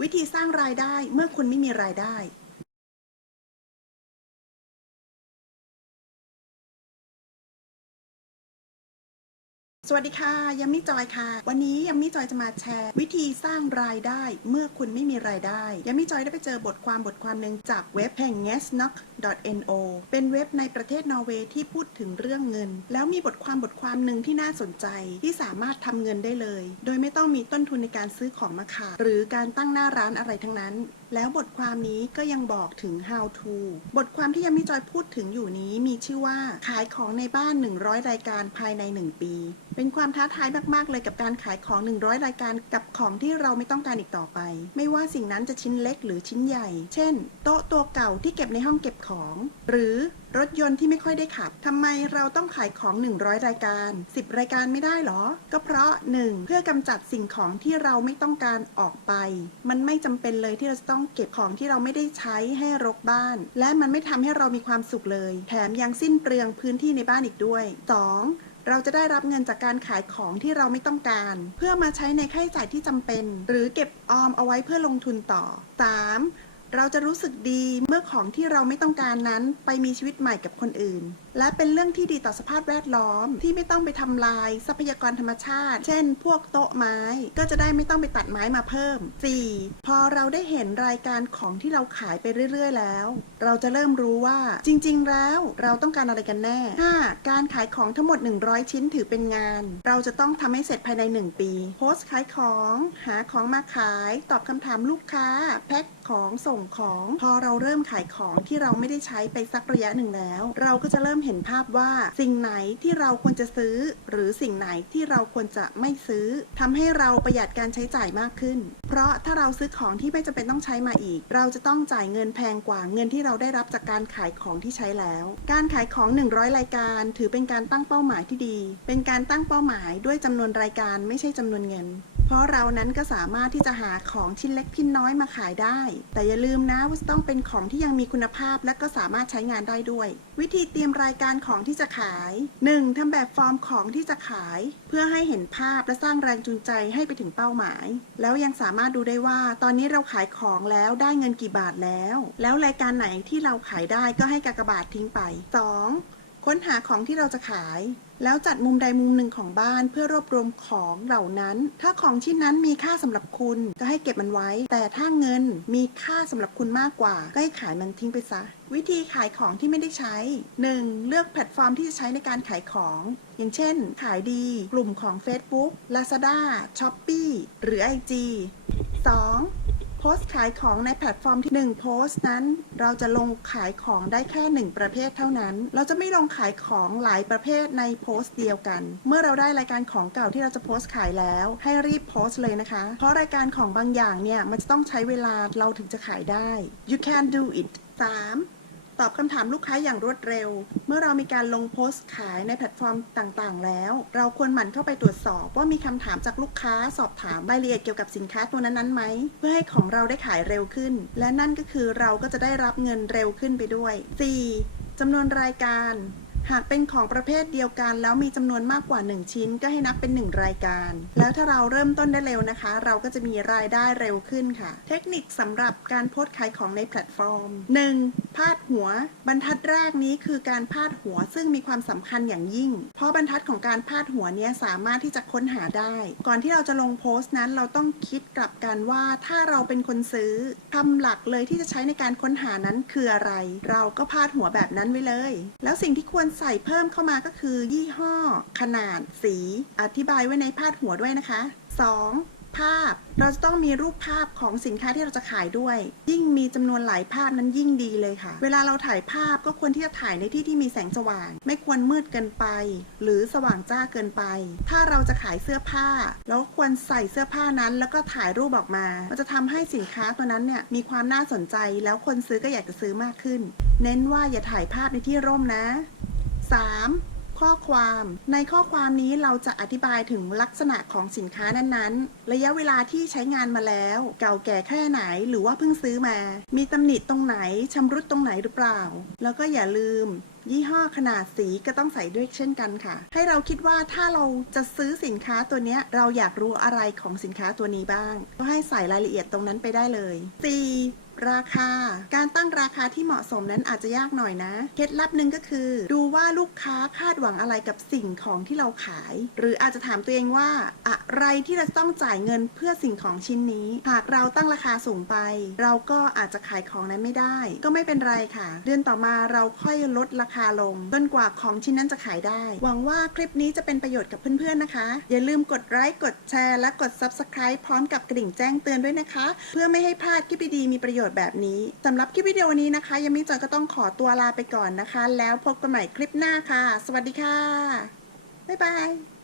วิธีสร้างรายได้เมื่อคุณไม่มีรายได้ สวัสดีค่ะยัมมี่จอยค่ะ วันนี้ยัมมี่จอยจะมาแชร์ วิธีสร้างรายได้เมื่อคุณไม่มีรายได้ยัมมี่จอยได้ไปเจอบทความบทความหนึ่งจากเว็บแห่ง g e s n o k no เป็นเว็บในประเทศนอร์เวย์ที่พูดถึงเรื่องเงิน แล้วมีบทความบทความหนึ่งที่น่าสนใจที่สามารถทำเงินได้เลย โดยไม่ต้องมีต้นทุนในการซื้อของมาขายหรือการตั้งหน้าร้านอะไรทั้งนั้น แล้วบทความนี้ก็ยังบอกถึง how to บทความที่ยัมมี่จอยพูดถึงอยู่นี้มีชื่อว่าขายของในบ้าน 100 รายการภายใน 1 ปี เป็นความท้าทายมาก ๆ เลยกับการขายของ 100 รายการกับของที่เราไม่ต้องการอีกต่อไป ไม่ว่าสิ่งนั้นจะชิ้นเล็กหรือชิ้นใหญ่ เช่น โต๊ะตัวเก่าที่เก็บในห้องเก็บของ หรือ รถยนต์ที่ไม่ค่อยได้ขับทำไมเราต้องขายของ 100 รายการ 10 รายการไม่ได้หรอ ก็เพราะ 1. เพื่อกำจัดสิ่งของที่เราไม่ต้องการออกไป มันไม่จำเป็นเลยที่เราจะต้องเก็บของที่เราไม่ได้ใช้ให้รกบ้าน และมันไม่ทำให้เรามีความสุขเลย แถมยังสิ้นเปลืองพื้นที่ในบ้านอีกด้วย 2. เราจะได้รับเงินจากการขายของที่เราไม่ต้องการ เพื่อมาใช้ในค่าใช้จ่ายที่จำเป็น หรือเก็บออมเอาไว้เพื่อลงทุนต่อ 3. เราจะรู้สึกดีเมื่อของที่เราไม่ต้องการนั้นไปมีชีวิตใหม่กับคนอื่นและเป็นเรื่องที่ดีต่อสภาพแวดล้อมที่ไม่ต้องไปทำลายทรัพยากรธรรมชาติ เช่น พวกโต๊ะไม้ก็จะได้ไม่ต้องไปตัดไม้มาเพิ่ม 4. พอเราได้เห็นรายการของที่เราขายไปเรื่อย ๆ แล้ว เราจะเริ่มรู้ว่าจริง ๆ แล้วเราต้องการอะไรกันแน่ 5. การขายของทั้งหมด 100 ชิ้นถือเป็นงาน เราจะต้องทำให้เสร็จภายใน 1 ปีโพสต์ขายของหาของมาขายตอบคำถามลูกค้าแพ็คของส่งของ พอเราเริ่มขายของที่เราไม่ได้ใช้ไปสักระยะหนึ่งแล้ว เราก็จะเริ่มเห็นภาพว่าสิ่งไหนที่เราควรจะซื้อ หรือสิ่งไหนที่เราควรจะไม่ซื้อทำให้เราประหยัดการใช้จ่ายมากขึ้น เพราะถ้าเราซื้อของที่ไม่จำเป็นต้องใช้มาอีก เราจะต้องจ่ายเงินแพงกว่าเงินที่เราได้รับจากการขายของที่ใช้แล้ว การขายของ 100 รายการ ถือเป็นการตั้งเป้าหมายที่ดี เป็นการตั้งเป้าหมายด้วยจำนวนรายการไม่ใช่จำนวนเงิน เพราะเรานั้นก็สามารถที่จะหาของชิ้นเล็กชิ้นน้อยมาขายได้ แต่อย่าลืมนะว่าจะต้องเป็นของที่ยังมีคุณภาพและก็สามารถใช้งานได้ด้วย วิธีเตรียมรายการของที่จะขาย 1. ทำแบบฟอร์มของที่จะขาย เพื่อให้เห็นภาพและสร้างแรงจูงใจให้ไปถึงเป้าหมาย แล้วยังสามารถดูได้ว่า ตอนนี้เราขายของแล้วได้เงินกี่บาทแล้ว แล้วรายการไหนที่เราขายได้ก็ให้กากบาททิ้งไป 2. ค้นหาของที่เราจะขาย แล้วจัดมุมใดมุมหนึ่งของบ้านเพื่อรวบรวมของเหล่านั้น ถ้าของชิ้นนั้นมีค่าสำหรับคุณก็ให้เก็บมันไว้ แต่ถ้าเงินมีค่าสำหรับคุณมากกว่า ก็ให้ขายมันทิ้งไปซะ วิธีขายของที่ไม่ได้ใช้ 1. เลือกแพลตฟอร์มที่จะใช้ในการขายของ อย่างเช่น ขายดี กลุ่มของ Facebook Lazada Shopee หรือ IG 2. โพสต์ขายของในแพลตฟอร์มที่1โพสต์นั้น เราจะลงขายของได้แค่ 1 ประเภทเท่านั้น เราจะไม่ลงขายของหลายประเภทในโพสต์เดียวกัน เมื่อเราได้รายการของเก่าที่เราจะโพสต์ขายแล้ว ให้รีบโพสต์เลยนะคะ เพราะรายการของบางอย่างเนี่ยมันจะต้องใช้เวลาเราถึงจะขายได้ you can do it 3. ตอบคำถามลูกค้าอย่างรวดเร็ว เมื่อเรามีการลงโพสต์ขายในแพลตฟอร์มต่างๆ แล้ว เราควรหมั่นเข้าไปตรวจสอบ ว่ามีคำถามจากลูกค้าสอบถามรายละเอียดเกี่ยวกับสินค้าตัวนั้นๆไหม เพื่อให้ของเราได้ขายเร็วขึ้น และนั่นก็คือเราก็จะได้รับเงินเร็วขึ้นไปด้วย 4. จำนวนรายการ หากเป็นของประเภทเดียวกัน แล้วมีจำนวนมากกว่า 1 ชิ้น ก็ให้นับเป็น 1 รายการ แล้วถ้าเราเริ่มต้นได้เร็วนะคะ เราก็จะมีรายได้เร็วขึ้นค่ะ เทคนิคสำหรับการโพสต์ขายของในแพลตฟอร์ม 1. พาดหัว บรรทัดแรกนี้คือการพาดหัวซึ่งมีความสำคัญอย่างยิ่ง เพราะบรรทัดของการพาดหัวเนี้ยสามารถที่จะค้นหาได้ ก่อนที่เราจะลงโพสต์นั้นเราต้องคิดกลับกันว่าถ้าเราเป็นคนซื้อคำหลักเลยที่จะใช้ในการค้นหานั้นคืออะไร เราก็พาดหัวแบบนั้นไว้เลย แล้วสิ่งที่ควรใส่เพิ่มเข้ามาก็คือ ยี่ห้อ ขนาด สี อธิบายไว้ในพาดหัวด้วยนะคะ 2. ภาพเราจะต้องมีรูปภาพของสินค้าที่เราจะขายด้วย ยิ่งมีจำนวนหลายภาพนั้นยิ่งดีเลยค่ะ เวลาเราถ่ายภาพก็ควรที่จะถ่ายในที่ที่มีแสงสว่าง ไม่ควรมืดเกินไป หรือสว่างจ้าเกินไป ถ้าเราจะขายเสื้อผ้าเราก็ควรใส่เสื้อผ้านั้น แล้วก็ถ่ายรูปออกมามันจะทำให้สินค้าตัวนั้นเนี่ยมีความน่าสนใจ แล้วคนซื้อก็อยากจะซื้อมากขึ้น เน้นว่าอย่าถ่ายภาพในที่ร่มนะ 3. ข้อความในข้อความนี้เราจะอธิบายถึงลักษณะของสินค้านั้นๆ ระยะเวลาที่ใช้งานมาแล้ว เก่าแก่แค่ไหนหรือว่าเพิ่งซื้อมา มีตำหนิตรงไหนชำรุดตรงไหนหรือเปล่า แล้วก็อย่าลืมยี่ห้อขนาดสีก็ต้องใส่ด้วยเช่นกันค่ะ ให้เราคิดว่าถ้าเราจะซื้อสินค้าตัวนี้เราอยากรู้อะไรของสินค้าตัวนี้บ้าง ก็ให้ใส่รายละเอียดตรงนั้นไปได้เลย 4. ราคา การตั้งราคาที่เหมาะสมนั้นอาจจะยากหน่อยนะ เคล็ดลับหนึ่งก็คือ ดูว่าลูกค้าคาดหวังอะไรกับสิ่งของที่เราขาย หรืออาจจะถามตัวเองว่า อะไรที่เราต้องจ่ายเงินเพื่อสิ่งของชิ้นนี้ หากเราตั้งราคาสูงไป เราก็อาจจะขายของนั้นไม่ได้ ก็ไม่เป็นไรค่ะ เดือนต่อมาเราค่อยลดราคาลงจนกว่าของชิ้นนั้นจะขายได้ หวังว่าคลิปนี้จะเป็นประโยชน์กับเพื่อนๆนะคะ อย่าลืมกดไลค์กดแชร์และกด Subscribe พร้อมกับกระดิ่งแจ้งเตือนด้วยนะคะ เพื่อไม่ให้พลาดคลิปดีๆมีประโยชน์แบบนี้สำหรับคลิปวิดีโอนี้นะคะยามิจอยก็ต้องขอตัวลาไปก่อนนะคะ แล้วพบกันใหม่คลิปหน้าค่ะ สวัสดีค่ะบ๊ายบาย